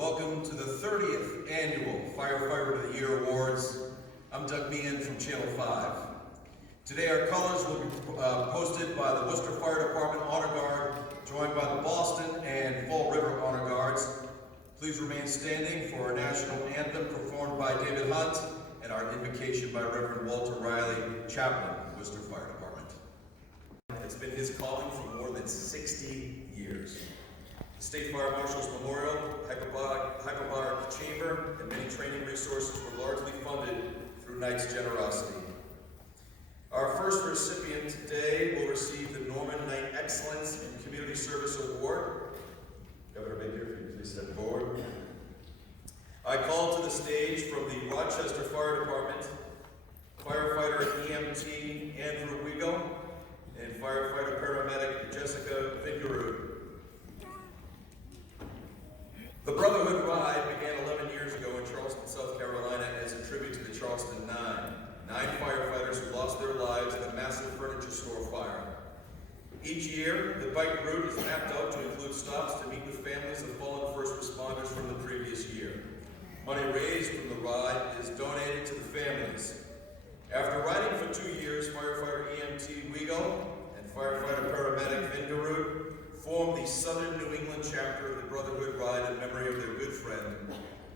Welcome to the 30th Annual Firefighter of the Year Awards. I'm Doug Meehan from Channel 5. Today our colors will be posted by the Worcester Fire Department Honor Guard, joined by the Boston and Fall River Honor Guards. Please remain standing for our national anthem performed by David Hunt and our invocation by Reverend Walter Riley, Chaplain, Worcester Fire Department. It's been his calling for more than 60 years. The State Fire Marshal's Memorial, hyperbaric chamber, and many training resources were largely funded through Knight's generosity. Our first recipient today will receive the Norman Knight Excellence in Community Service Award. Governor Baker, if you please step forward. I call to the stage from the Rochester Fire Department, firefighter EMT Andrew Wiegel, and firefighter paramedic Jessica Fingerud. The Brotherhood Ride began 11 years ago in Charleston, South Carolina as a tribute to the Charleston Nine firefighters who lost their lives in a massive furniture store fire. Each year, the bike route is mapped out to include stops to meet with families of fallen first responders from the previous year. Money raised from the ride is donated to the families. After riding for 2 years, firefighter EMT Wiegel and firefighter paramedic Fingerud chapter of the Brotherhood ride in memory of their good friend,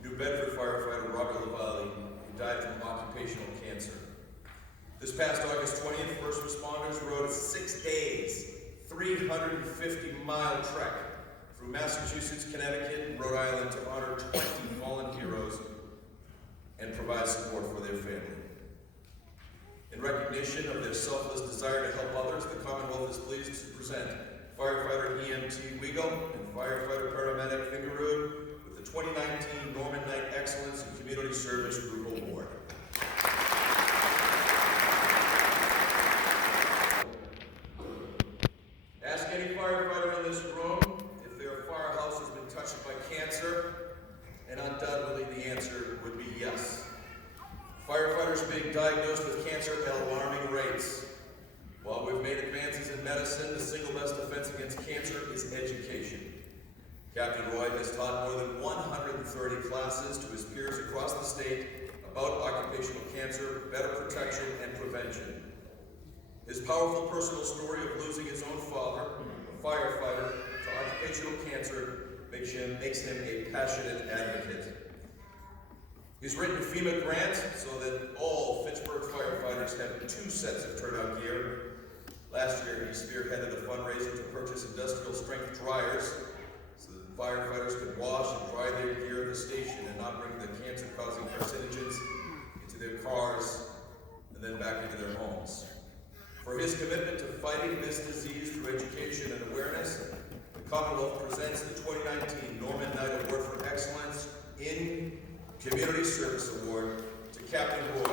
New Bedford firefighter Robert Lavallee, who died from occupational cancer. This past August 20th, first responders rode a 6 days, 350-mile trek through Massachusetts, Connecticut, and Rhode Island to honor 20 fallen heroes and provide support for their family. In recognition of their selfless desire to help others, the Commonwealth is pleased to present firefighter EMT Weagle and firefighter paramedic Fingerud with the 2019 Norman Knight Excellence in Community Service Group Award. Ask any firefighter in this room if their firehouse has been touched by cancer, and undoubtedly the answer would be yes. Firefighters are being diagnosed with cancer at alarming rates. While we've made advances in medicine, the single best defense against cancer is education. Captain Roy has taught more than 130 classes to his peers across the state about occupational cancer, better protection, and prevention. His powerful personal story of losing his own father, a firefighter, to occupational cancer makes him a passionate advocate. He's written FEMA grants so that all Fitchburg firefighters have 2 sets of turnout gear. Last year, he spearheaded a fundraiser to purchase industrial-strength dryers so that firefighters could wash and dry their gear at the station and not bring the cancer-causing carcinogens into their cars and then back into their homes. For his commitment to fighting this disease through education and awareness, the Commonwealth presents the 2019 Norman Knight Award for Excellence in Community Service Award to Captain Roy.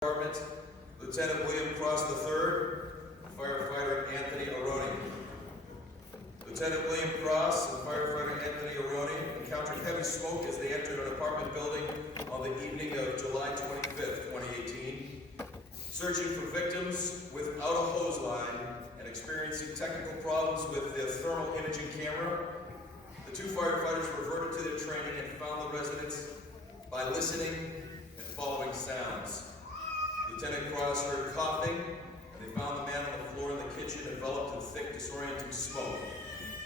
Department, Lieutenant William Cross III, and firefighter Anthony Aroni. Lieutenant William Cross and firefighter Anthony Aroni encountered heavy smoke as they entered an apartment building on the evening of July 25th, 2018. Searching for victims without a hose line and experiencing technical problems with their thermal imaging camera, the 2 firefighters reverted to their training and found the residents by listening and following sounds. Lieutenant Cross heard coughing, and they found the man on the floor in the kitchen enveloped in thick, disorienting smoke.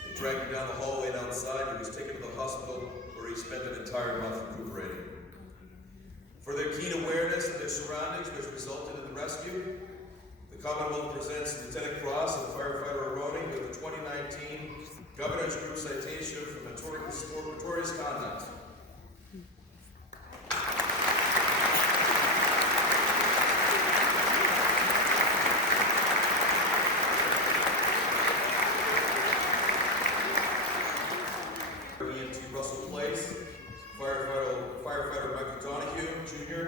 They dragged him down the hallway and outside. He was taken to the hospital where he spent an entire month recuperating. For their keen awareness of their surroundings, which resulted in the rescue, the Commonwealth presents Lieutenant Cross and firefighter Aroni with the 2019 Governor's Group Citation for Meritorious Conduct. Russell Place, firefighter Michael Donahue, Jr.,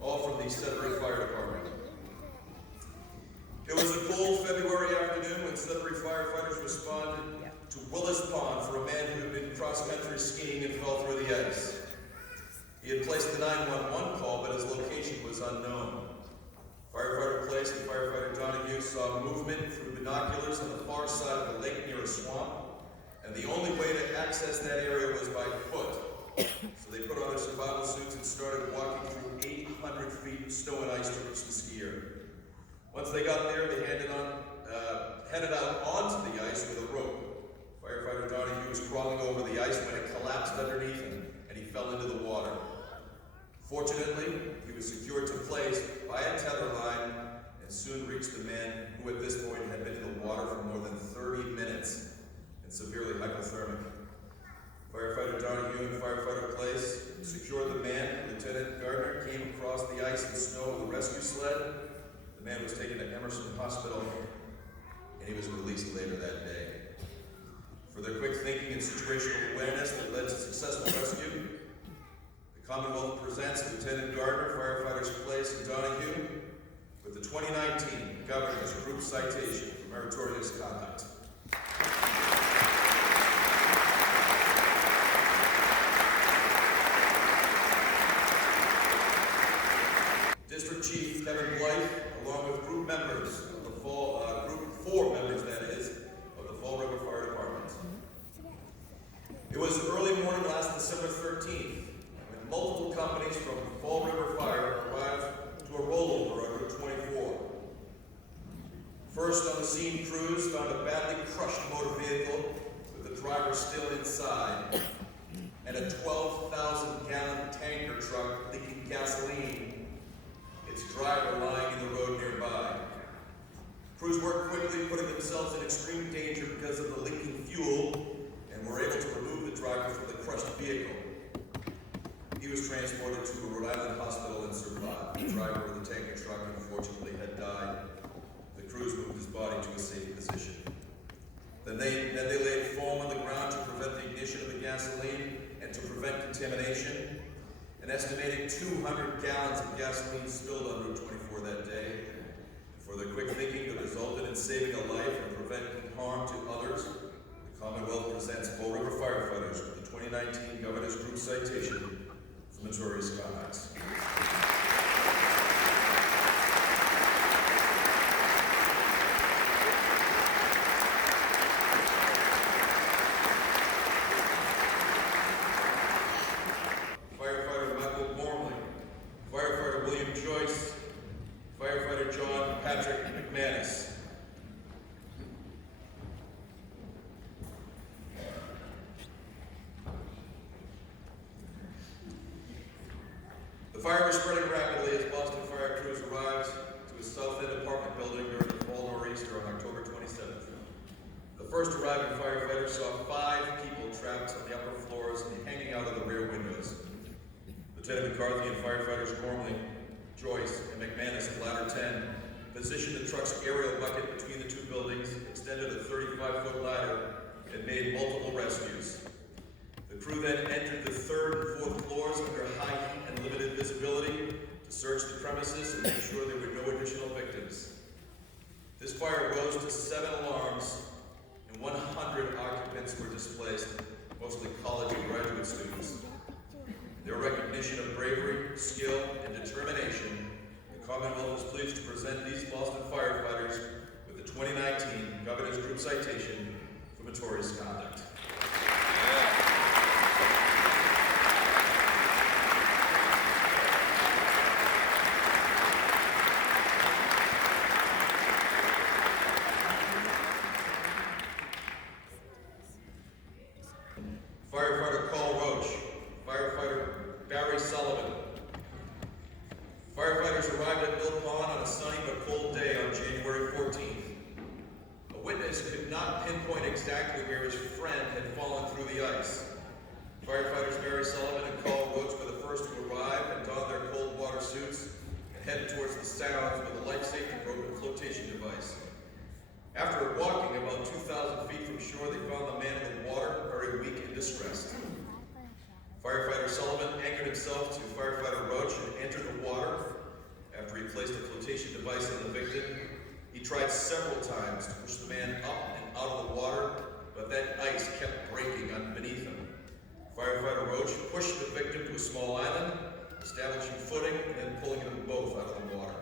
all from the Sudbury Fire Department. It was a cold February afternoon when Sudbury firefighters responded to Willis Pond for a man who had been cross-country skiing and fell through the ice. He had placed the 911 call, but his location was unknown. Firefighter Place and firefighter Donahue saw movement through binoculars on the far side of the lake near a swamp, and the only way to access that area was by foot. So they put on their survival suits and started walking through 800 feet of snow and ice to reach the skier. Once they got there, they headed out onto the ice with a rope. Firefighter Donahue was crawling over the ice when it collapsed underneath him, and he fell into the water. Fortunately, he was secured to place by a tether line and soon reached the man who at this point had been in the water for more than 30 minutes and severely hypothermic. Firefighter Donahue and firefighter Place secured the man. Lieutenant Gardner came across the ice and snow with a rescue sled. The man was taken to Emerson Hospital, and he was released later that day. For their quick thinking and situational awareness that led to successful rescue, the Commonwealth presents Lieutenant Gardner, firefighters Place and Donahue with the 2019 Governor's Group Citation for Meritorious Conduct. District Chief Kevin Blythe, along with group members of the Group 4 members, that is, of the Fall River Fire Department. It was early morning last December 13th when multiple companies from Fall River Fire arrived to a rollover on Route 24. First on the scene, crews found a badly crushed motor vehicle with the driver still inside, and a 12,000-gallon tanker truck leaking gasoline, its driver lying in the road nearby. Crews worked quickly, putting themselves in extreme danger because of the leaking fuel, and were able to remove the driver from the crushed vehicle. He was transported to a Rhode Island hospital and survived. The driver of the tanker truck, unfortunately, had died. The crews moved his body to a safe position. Then they laid foam on the ground to prevent the ignition of the gasoline and to prevent contamination. An estimated 200 gallons of gasoline spilled on Route 24 that day. For their quick thinking that resulted in saving a life and preventing harm to others, the Commonwealth presents Fall River Firefighters with the 2019 Governor's Group Citation for Notorious Conduct. The fire was spreading rapidly as Boston Fire crews arrived to a South End apartment building during the fall nor'easter on October 27th. The first arriving firefighters saw 5 people trapped on the upper floors and hanging out of the rear windows. Lieutenant McCarthy and firefighters Gormley, Joyce, and McManus of Ladder 10 positioned the truck's aerial bucket between the 2 buildings, extended a 35-foot ladder, and made multiple rescues. The crew then entered the 3rd and 4th floors under high heat and limited visibility to search the premises and make sure there were no additional victims. This fire rose to 7 alarms and 100 occupants were displaced, mostly college and graduate students. In their recognition of bravery, skill, and determination, the Commonwealth is pleased to present these Boston firefighters with the 2019 Governor's Group Citation for Notorious Conduct. Firefighter Paul Roach, Firefighter Barry Sullivan. Firefighters arrived at Mill Pond on a sunny but cold day on January 14th. A witness could not pinpoint exactly where his friend had fallen through the ice. Firefighters Barry Sullivan and Paul Roach were the first to arrive and don their cold water suits and headed towards the sounds with a life safety rope and flotation device. After walking about 2,000 feet from shore, they found the man in the water very weak and distressed. Firefighter Sullivan anchored himself to Firefighter Roach and entered the water. After he placed a flotation device on the victim, he tried several times to push the man up and out of the water, but that ice kept breaking beneath him. Firefighter Roach pushed the victim to a small island, establishing footing and then pulling them both out of the water.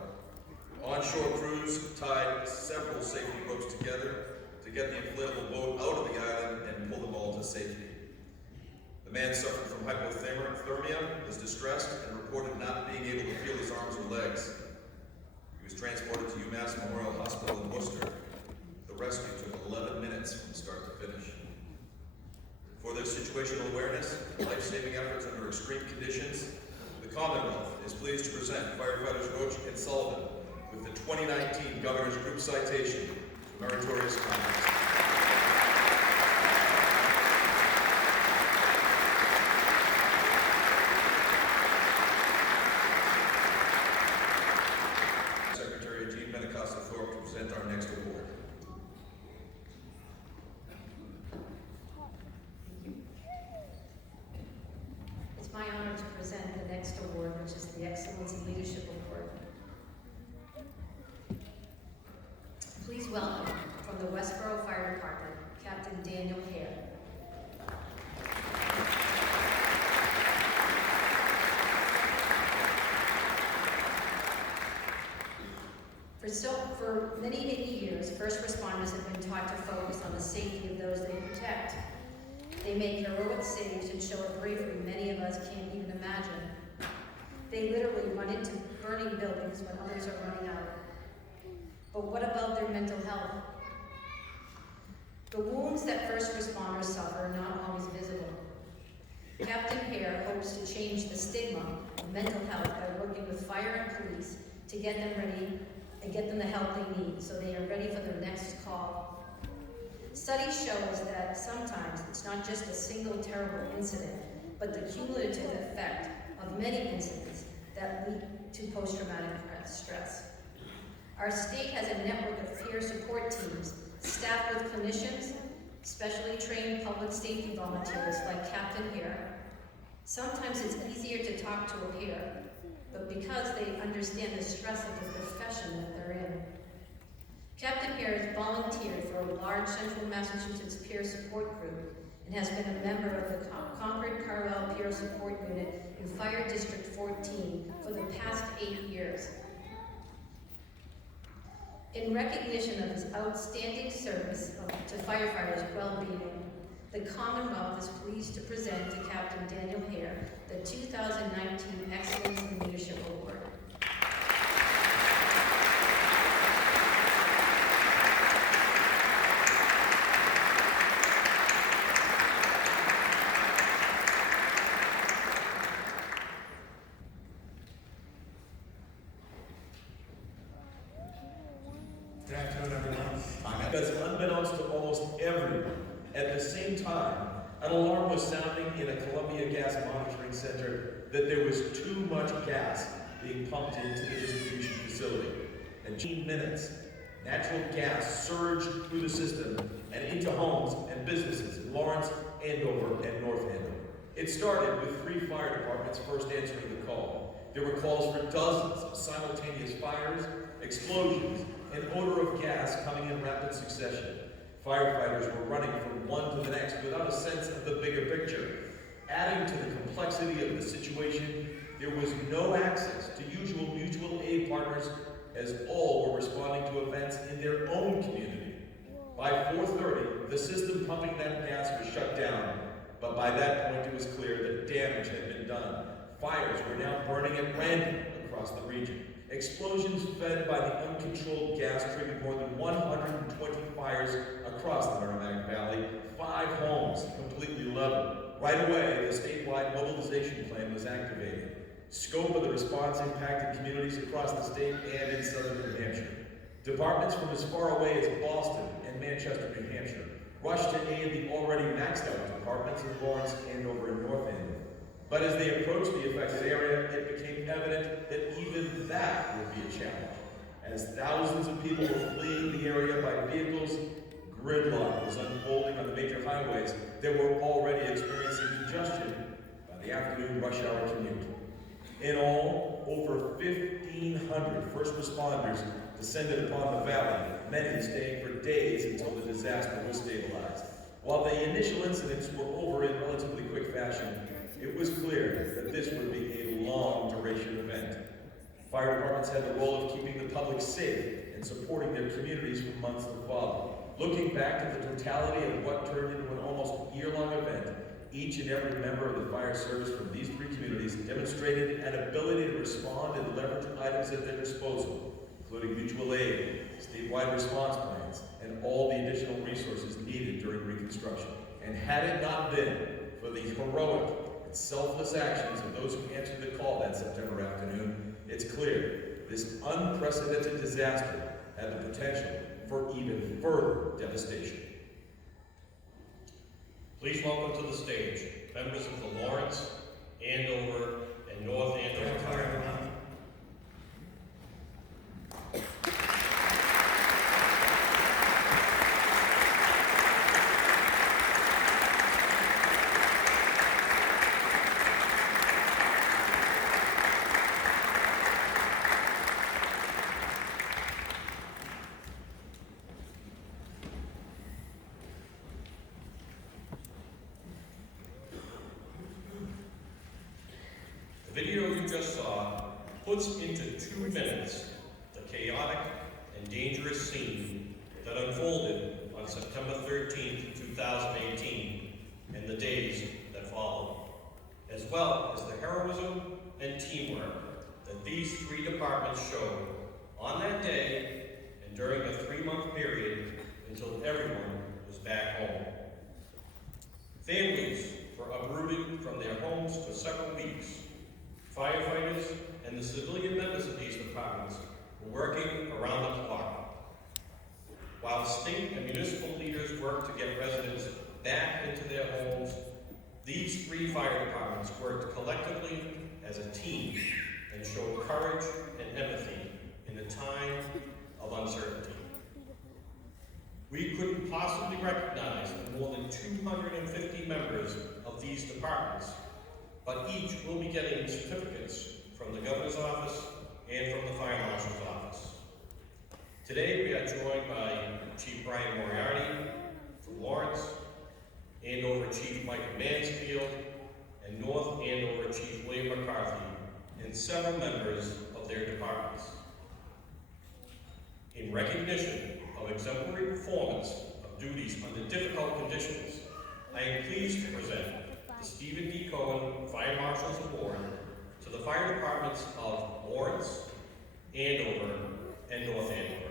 Onshore crews tied several safety ropes together to get the inflatable boat out of the island and pull them all to safety. The man suffered from hypothermia, was distressed, and reported not being able to feel his arms or legs. He was transported to UMass Memorial Hospital in Worcester. The rescue took 11 minutes from start to finish. For their situational awareness and life-saving efforts under extreme conditions, the Commonwealth is pleased to present Firefighters Roach and Sullivan with the 2019 Governor's Group Citation for Meritorious Conduct. It's my honor to present the next award, which is the Excellence in Leadership Award. Please welcome, from the Westboro Fire Department, Captain Daniel Hare. For many years, first responders have been taught to focus on the safety of those they protect. They make heroic saves and show a bravery many of us can't even imagine. buildings when others are running out. But what about their mental health? The wounds that first responders suffer are not always visible. Captain Hare hopes to change the stigma of mental health by working with fire and police to get them ready and get them the help they need so they are ready for their next call. Studies show us that sometimes it's not just a single terrible incident, but the cumulative effect of many incidents that lead to post-traumatic stress. Our state has a network of peer support teams staffed with clinicians, specially trained public safety volunteers like Captain Hare. Sometimes it's easier to talk to a peer, but because they understand the stress of the profession that they're in. Captain Hare has volunteered for a large Central Massachusetts peer support group and has been a member of the Concord Carlisle Peer Support Unit in Fire District 14 for the past 8 years. In recognition of his outstanding service to firefighters' well-being, the Commonwealth is pleased to present to Captain Daniel Hare the 2019 Excellence in Leadership Award. Good afternoon, everyone. Because unbeknownst to almost everyone, at the same time, an alarm was sounding in a Columbia Gas Monitoring Center that there was too much gas being pumped into the distribution facility. In 15 minutes, natural gas surged through the system and into homes and businesses in Lawrence, Andover, and North Andover. It started with 3 fire departments first answering the call. There were calls for dozens of simultaneous fires, explosions, and odor of gas coming in rapid succession. Firefighters were running from one to the next without a sense of the bigger picture. Adding to the complexity of the situation, there was no access to usual mutual aid partners as all were responding to events in their own community. By 4:30, the system pumping that gas was shut down, but by that point it was clear that damage had been done. Fires were now burning at random across the region. Explosions fed by the uncontrolled gas triggered more than 120 fires across the Merrimack Valley, 5 homes completely leveled. Right away, the statewide mobilization plan was activated. Scope of the response impacted communities across the state and in southern New Hampshire. Departments from as far away as Boston and Manchester, New Hampshire, rushed to aid the already maxed out departments in Lawrence, Andover, and North Andover. But as they approached the affected area, it became evident that even that would be a challenge. As thousands of people were fleeing the area by vehicles, gridlock was unfolding on the major highways that were already experiencing congestion by the afternoon rush hour commute. In all, over 1,500 first responders descended upon the valley, many staying for days until the disaster was stabilized. While the initial incidents were over in relatively quick fashion, it was clear that this would be a long-duration event. Fire departments had the role of keeping the public safe and supporting their communities for months to follow. Looking back at the totality of what turned into an almost year-long event, each and every member of the fire service from these 3 communities demonstrated an ability to respond and leverage items at their disposal, including mutual aid, statewide response plans, and all the additional resources needed during reconstruction. And had it not been for the heroic and selfless actions of those who answered the call that September afternoon, it's clear this unprecedented disaster had the potential for even further devastation. Please welcome to the stage members of the Lawrence, Andover, and North Andover Fire Department. The video you just saw puts into 2 minutes the chaotic and dangerous scene that unfolded on September 13th, 2018, and the days that followed, as well as the heroism and teamwork that these three departments showed on that day and during the 3-month period until everyone was back home. Families were uprooted from their homes for several weeks. Firefighters and the civilian members of these departments were working around the clock. While state and municipal leaders worked to get residents back into their homes, these three fire departments worked collectively as a team and showed courage and empathy in a time of uncertainty. We couldn't possibly recognize the more than 250 members of these departments, but each will be getting certificates from the Governor's Office and from the Fire Marshal's Office. Today we are joined by Chief Brian Moriarty from Lawrence, Andover Chief Michael Mansfield, and North Andover Chief William McCarthy, and several members of their departments. In recognition of exemplary performance of duties under difficult conditions, I am pleased to present the Stephen D. Cohen Fire Marshal's Award to the fire departments of Lawrence, Andover, and North Andover.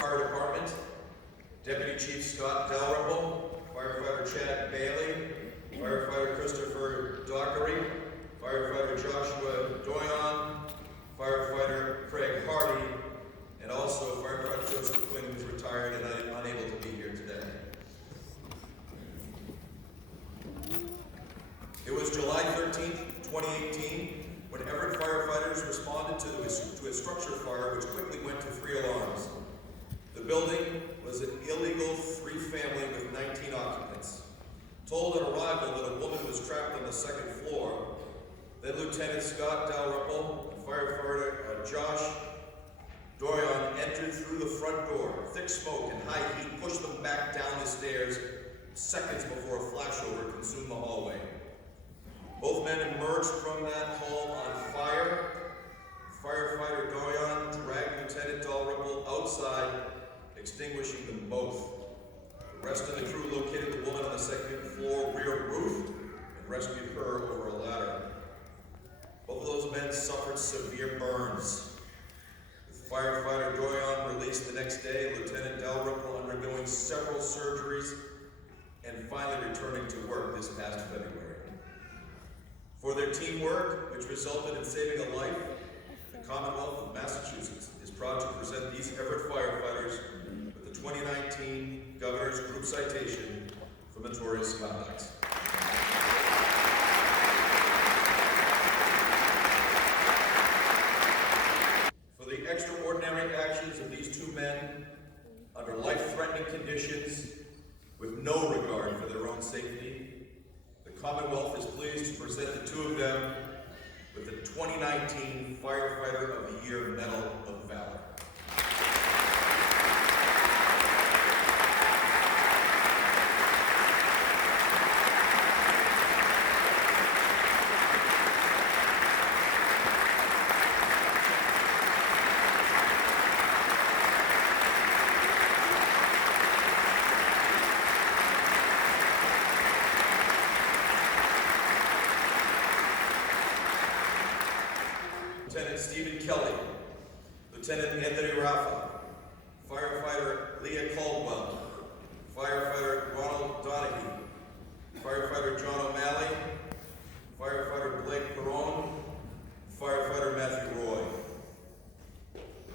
Fire Department, Deputy Chief Scott Dalrymple, Firefighter Chad Bailey, Firefighter Christopher Dockery, Firefighter Joshua Doyon, Firefighter Craig Hardy, and also Firefighter Joseph Quinn, who's retired and unable to be here today. It was July 13th, 2018, when Everett firefighters responded to a structure fire which quickly went to 3 alarms. The building was an illegal 3-family with 19 occupants. Told at arrival that a woman was trapped on the 2nd floor, then Lieutenant Scott Dalrymple and Firefighter Josh Doyon entered through the front door. Thick smoke and high heat pushed them back down the stairs seconds before a flashover consumed the hallway. Both men emerged from that hall on fire. Firefighter Doyon dragged Lieutenant Dalrymple outside, extinguishing them both. The rest of the crew located the woman on the 2nd floor rear roof and rescued her over a ladder. Both of those men suffered severe burns. With Firefighter Doyon released the next day, Lieutenant Dalrymple undergoing several surgeries and finally returning to work this past February. For their teamwork, which resulted in saving a life, the Commonwealth of Massachusetts is proud to present these Everett firefighters with the 2019 Governor's Group Citation for Meritorious Conduct. For the extraordinary actions of these 2 men under life-threatening conditions with no regard for their own safety, the Commonwealth is pleased to present the 2 of them with the 2019 Firefighter of the Year Medal of Valor. Lieutenant Stephen Kelly, Lieutenant Anthony Raffa, Firefighter Leah Caldwell, Firefighter Ronald Donahue, Firefighter John O'Malley, Firefighter Blake Perron, Firefighter Matthew Roy.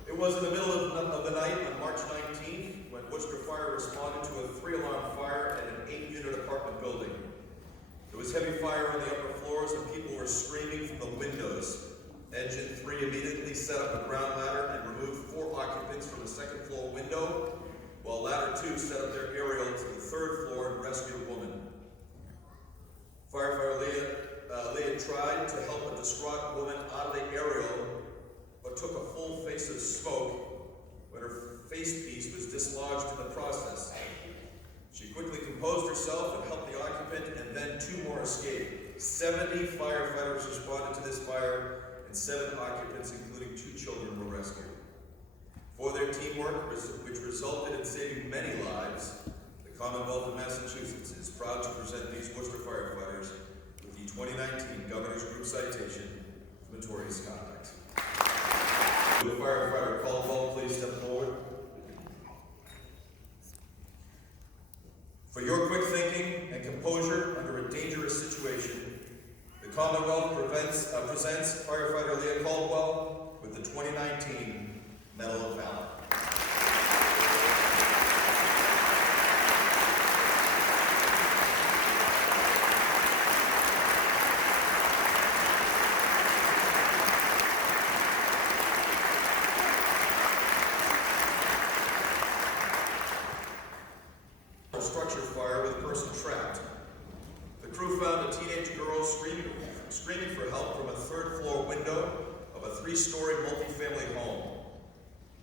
It was in the middle of the night on March 19th when Worcester Fire responded to a 3-alarm fire at an 8-unit apartment building. There was heavy fire on the upper floors and people were screaming from the windows. Engine 3 immediately set up a ground ladder and removed 4 occupants from the 2nd floor window, while ladder 2 set up their aerial to the 3rd floor and rescued a woman. Firefighter Leah tried to help a distraught woman out of the aerial, but took a full face of smoke when her face piece was dislodged in the process. She quickly composed herself and helped the occupant, and then 2 more escaped, 70 firefighters responded to this fire, and 7 occupants, including 2 children, were rescued. For their teamwork, which resulted in saving many lives, the Commonwealth of Massachusetts is proud to present these Worcester firefighters with the 2019 Governor's Group Citation for meritorious conduct. Will the firefighter Caldwell please step forward? For your quick thinking and composure under a dangerous situation, the Commonwealth presents firefighter Leah Caldwell with the 2019 Medal of Valor. A structure fire with a person trapped. The crew found a teenage girl screaming for help from a 3rd floor window of a 3-story multifamily home.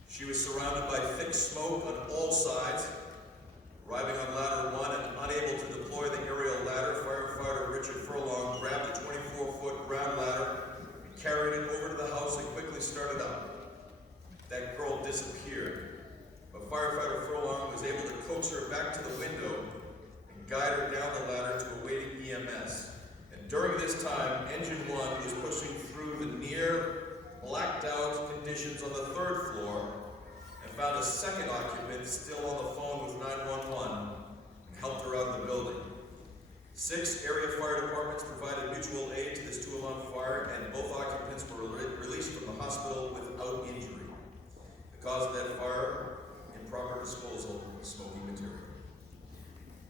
She was surrounded by thick smoke on all sides. Arriving on ladder 1 and unable to deploy the aerial ladder, firefighter Richard Furlong grabbed a 24-foot ground ladder, carried it over to the house, and quickly started up. That girl disappeared, but firefighter Furlong was able to coax her back to the window and guide her down the ladder to a waiting EMS. And during this time, engine 1 was pushing through the near blacked out conditions on the 3rd floor and found a 2nd occupant still on the phone with 911 and helped her out of the building. 6 area fire departments provided mutual aid to this 2-alarm fire, and both occupants were released from the hospital without injury. The cause of that fire: improper disposal of smoking material.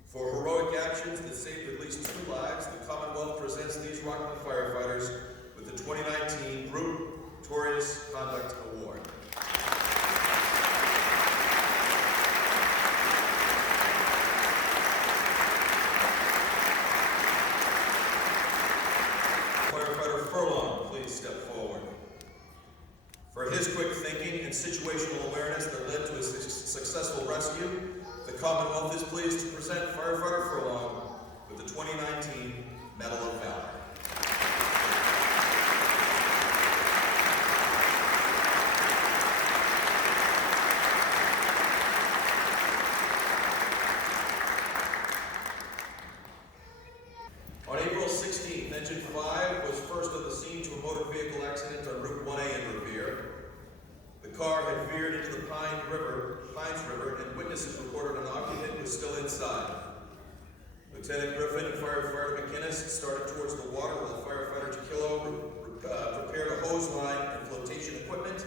For heroic actions that saved at least 2 lives, the Commonwealth presents these Rockland firefighters with the 2019 Group Meritorious Conduct Award. Firefighter Furlong, please step forward. For his quick thinking and situational awareness that led to a successful rescue, the Commonwealth is pleased to present firefighter Furlong with the 2019 Medal of Valor. On April 16th, Engine 5 was first on the scene to a motor vehicle accident on Route 1A in Revere. The car had veered into the Pines River, and witnesses reported an occupant was still inside. Lieutenant Griffin and firefighter McInnes started towards the water while firefighter Tequillo prepared a hose line and flotation equipment.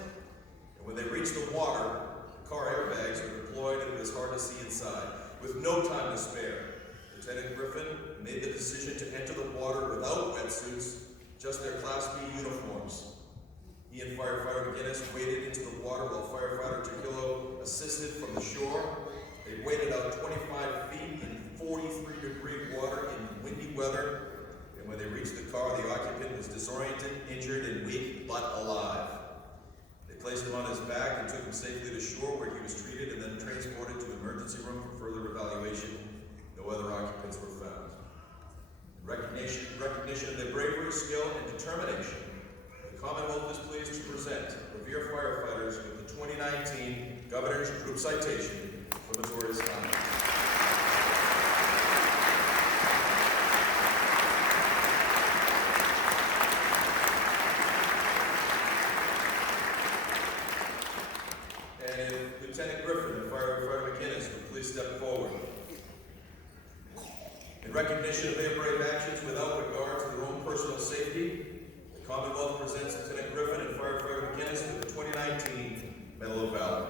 And when they reached the water, the car airbags were deployed and it was hard to see inside. With no time to spare, Lieutenant Griffin made the decision to enter the water without wetsuits, just their Class B uniforms. He and firefighter McInnes waded into the water while firefighter Tequillo assisted from the shore. They waded out 25 feet in 43-degree water in windy weather, and when they reached the car, the occupant was disoriented, injured, and weak, but alive. They placed him on his back and took him safely to shore, where he was treated and then transported to the emergency room for further evaluation. No other occupants were found. In recognition of their bravery, skill, and determination, the Commonwealth is pleased to present Revere firefighters with the 2019 Governor's Group Citation for meritorious conduct. And if Lieutenant Griffin and firefighter McInnes would please step forward. In recognition of their brave actions without regard to their own personal safety, the Commonwealth presents Lieutenant Griffin and firefighter McInnes with the 2019 Medal of Valor.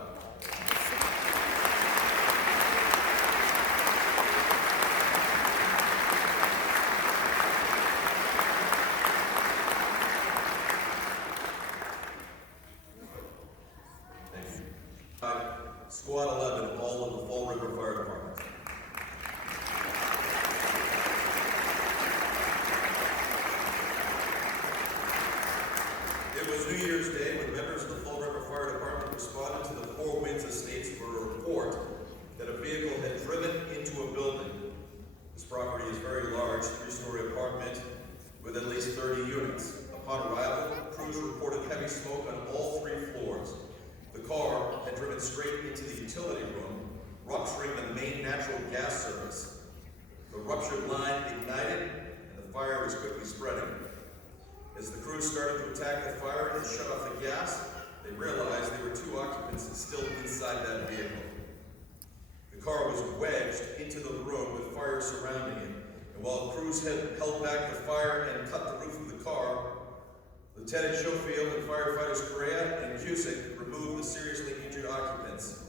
Thank you. Squad 11, all of the Fall River Fire Department. It was New Year's Day when members of the Fall River Fire Department responded to the Four Winds Estates for a report that a vehicle had driven into a building. This property is very large, 3-story apartment, 30 units. Upon arrival, crews reported heavy smoke on all 3 floors. The car had driven straight into the utility room, rupturing the main natural gas service. The ruptured line ignited, and the fire was quickly spreading. As the crews started to attack the fire and shut off the gas, they realized there were 2 occupants still inside that vehicle. The car was wedged into the room with fire surrounding it, and while crews had held back the fire and cut the roof of the car, Lieutenant Schofield and firefighters Correa and Cusick removed the seriously injured occupants.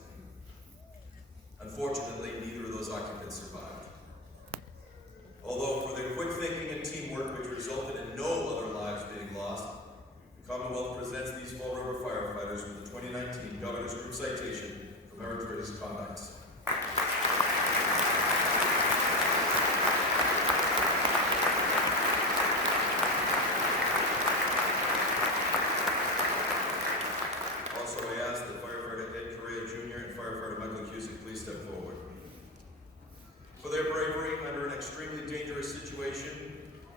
Unfortunately, neither of those occupants survived. Although for their quick thinking and teamwork, which resulted in no other lives being lost, the Commonwealth presents these Fall River firefighters with the 2019 Governor's Group Citation for meritorious conduct. Also, I ask that firefighter Ed Correa Jr. and firefighter Michael Cusick please step forward. For their bravery under an extremely dangerous situation,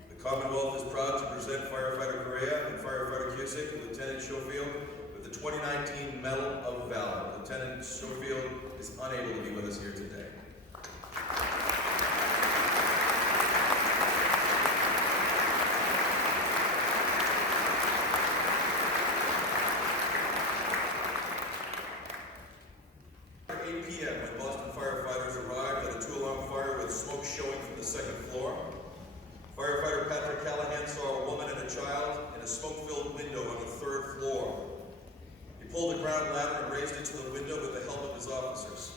the Commonwealth is proud to present firefighter Correa and firefighter Cusick and Lieutenant Schofield with the 2019 Medal of Valor. Lieutenant Schofield is unable to be with us here today. At 8 p.m. when Boston firefighters arrived at a 2-alarm fire with smoke showing from the 2nd floor, firefighter Patrick Callahan saw a woman and a child in a smoke-filled window on the 3rd floor. He pulled a ground ladder and raised it to the window with the help of his officers.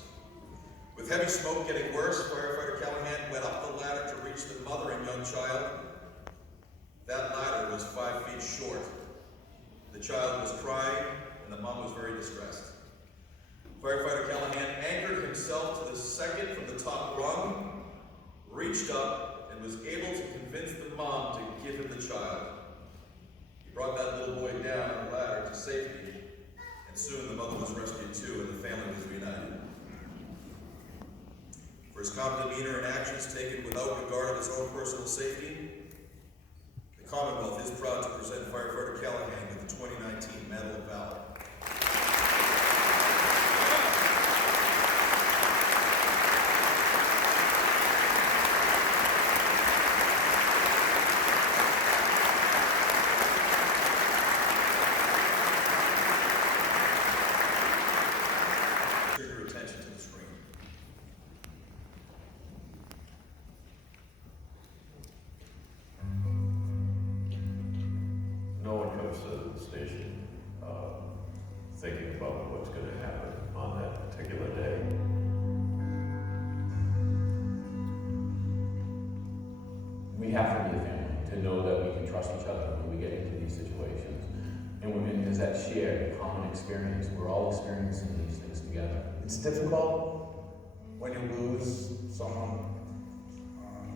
With heavy smoke getting worse, firefighter Callahan went up the ladder to reach the mother and young child. That ladder was 5 feet short. The child was crying, and the mom was very distressed. Firefighter Callahan anchored himself to the 2nd from the top rung, reached up, and was able to convince the mom to give him the child. He brought that little boy down the ladder to safety, and soon the mother was rescued too, and the family was reunited. For his calm demeanor and actions taken without regard of his own personal safety, the Commonwealth is proud to present firefighter Callahan with the 2019 Medal of Valor. To the station thinking about what's going to happen on that particular day. We have to be a family to know that we can trust each other when we get into these situations. And when there's that shared common experience, we're all experiencing these things together. It's difficult when you lose someone,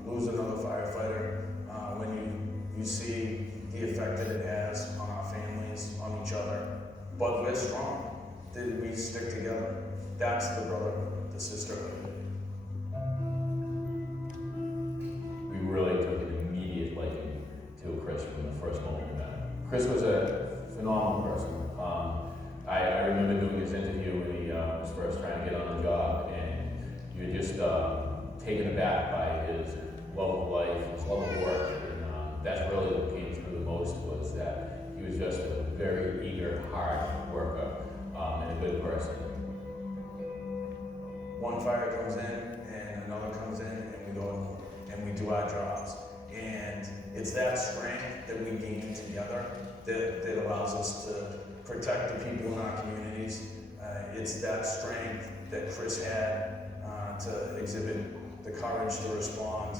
lose another firefighter, when you see the effect that it has on our families, on each other. But we're strong. We stick together. That's the brotherhood, the sisterhood. We really took an immediate liking to Chris from the first moment we met him. Chris was a phenomenal person. I remember doing his interview when he was first trying to get on the job, and you're just taken aback by his love of life, his love of work, and that's really what came through the most, was that he was just a very eager, hard worker, and a good person. One fire comes in, and another comes in, and we go and we do our jobs. And it's that strength that we gain together that allows us to protect the people in our communities. It's that strength that Chris had to exhibit the courage to respond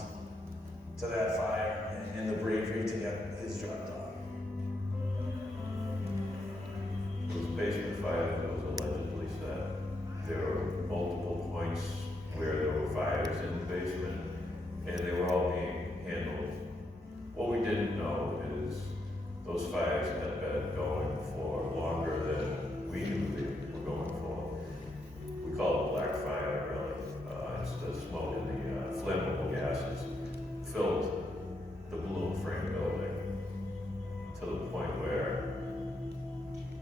to that fire and the bravery to get his job done. Those basement fires, it was allegedly said there were multiple points where there were fires in the basement, and they were all being handled. What we didn't know is those fires had been going for longer than we knew they were going for. We call it black fire, really. It's the smoke and the flammable gases filled the balloon frame building. to the point where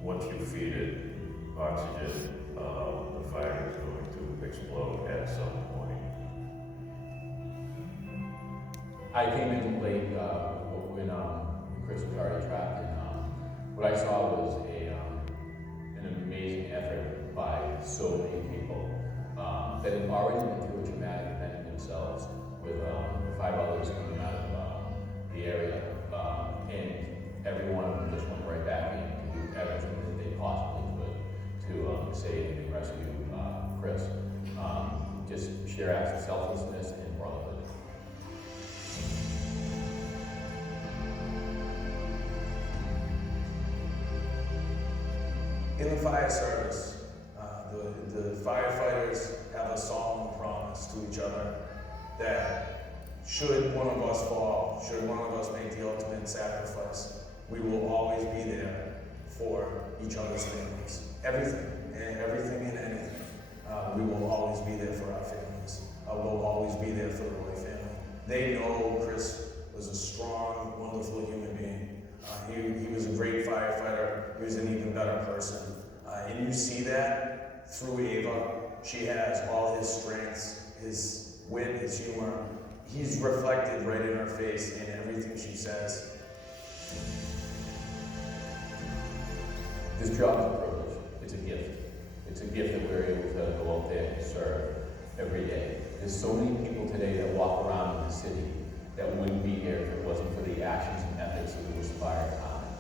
once you feed it oxygen, the fire is going to explode at some point. I came in late when Chris was already trapped, and what I saw was an amazing effort by so many people that had already been through a traumatic event themselves, with 5 others coming out of the area, and every one of them just went right back in to do everything that they possibly could to save and rescue Chris. Just sheer acts of selflessness and brotherhood. In the fire service, the firefighters have a solemn promise to each other that should one of us fall, should one of us make the ultimate sacrifice, we will always be there for each other's families. Everything and anything. We will always be there for our families. We'll always be there for the Roy family. They know Chris was a strong, wonderful human being. He was a great firefighter. He was an even better person. And you see that through Ava. She has all his strengths, his wit, his humor. He's reflected right in her face in everything she says. This job is a privilege. It's a gift. It's a gift that we're able to go out there and serve every day. There's so many people today that walk around in the city that wouldn't be here if it wasn't for the actions and ethics of the Worcester Fire Department.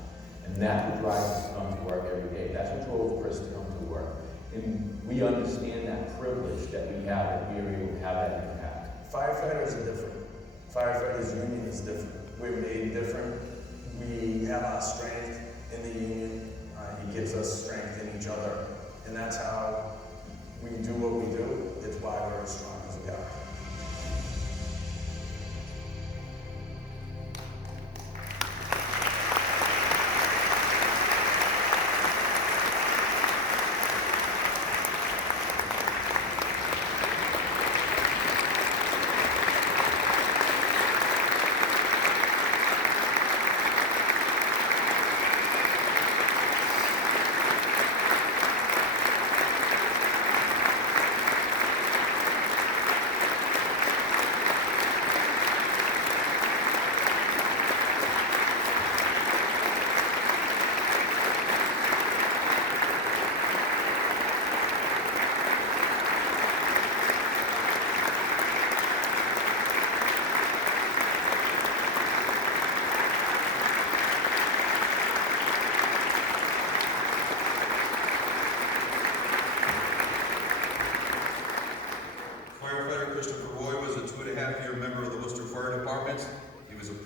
And that's what drives us to come to work every day. That's what drove Chris to come to work. And we understand that privilege that we have, that we are able to have that impact. Firefighters are different. Firefighters' union is different. We're made different. We have our strength in the union. He gives us strength in each other. And that's how we do what we do. It's why we're as strong as we are.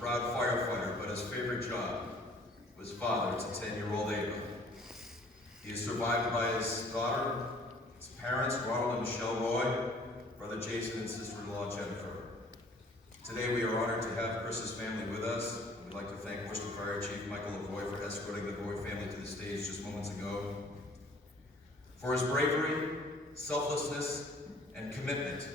proud firefighter, but his favorite job was father to 10-year-old Ava. He is survived by his daughter, his parents, Ronald and Michelle Roy, brother Jason, and sister-in-law Jennifer. Today we are honored to have Chris's family with us. We'd like to thank Worcester Fire Chief Michael LaVoy for escorting the Roy family to the stage just moments ago. For his bravery, selflessness, and commitment,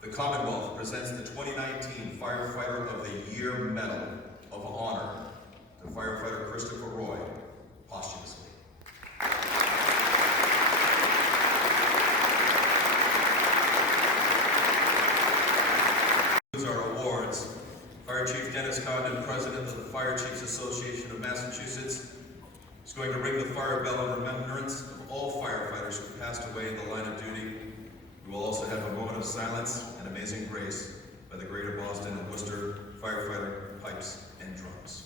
the Commonwealth presents the 2019 Firefighter of the Year Medal of Honor to firefighter Christopher Roy, posthumously. Our awards. Fire Chief Dennis Condon, President of the Fire Chiefs Association of Massachusetts, is going to ring the fire bell in remembrance of all firefighters who passed away in the line of duty. We will also have a moment of silence and amazing grace by the Greater Boston and Worcester firefighter pipes and drums.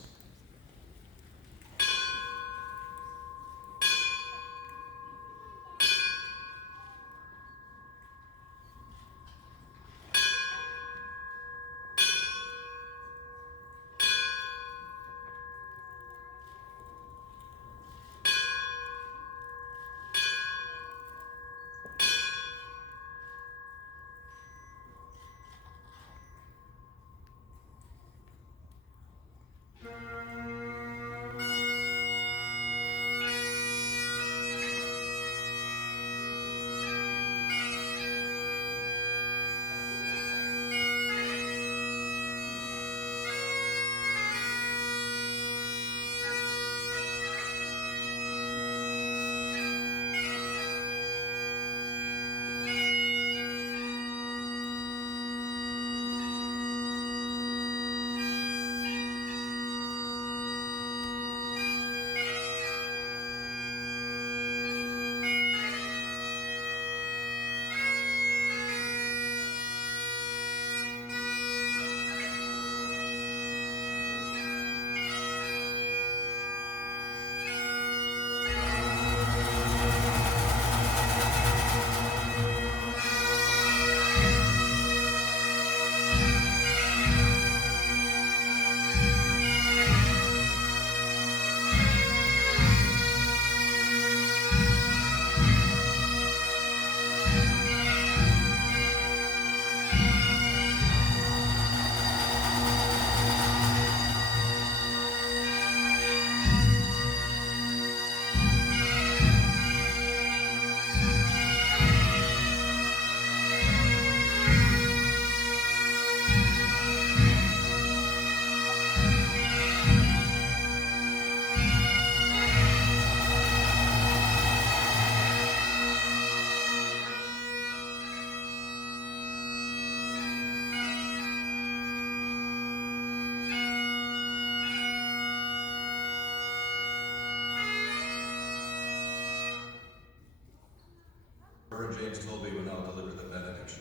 Reverend James Tolby will now deliver the benediction.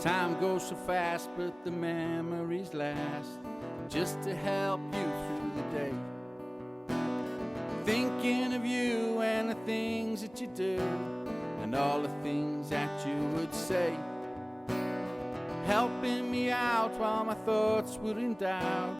Time goes so fast, but the memories last, just to help you through the day. Thinking of you and the things that you do, and all the things that you would say. Helping me out while my thoughts were in doubt,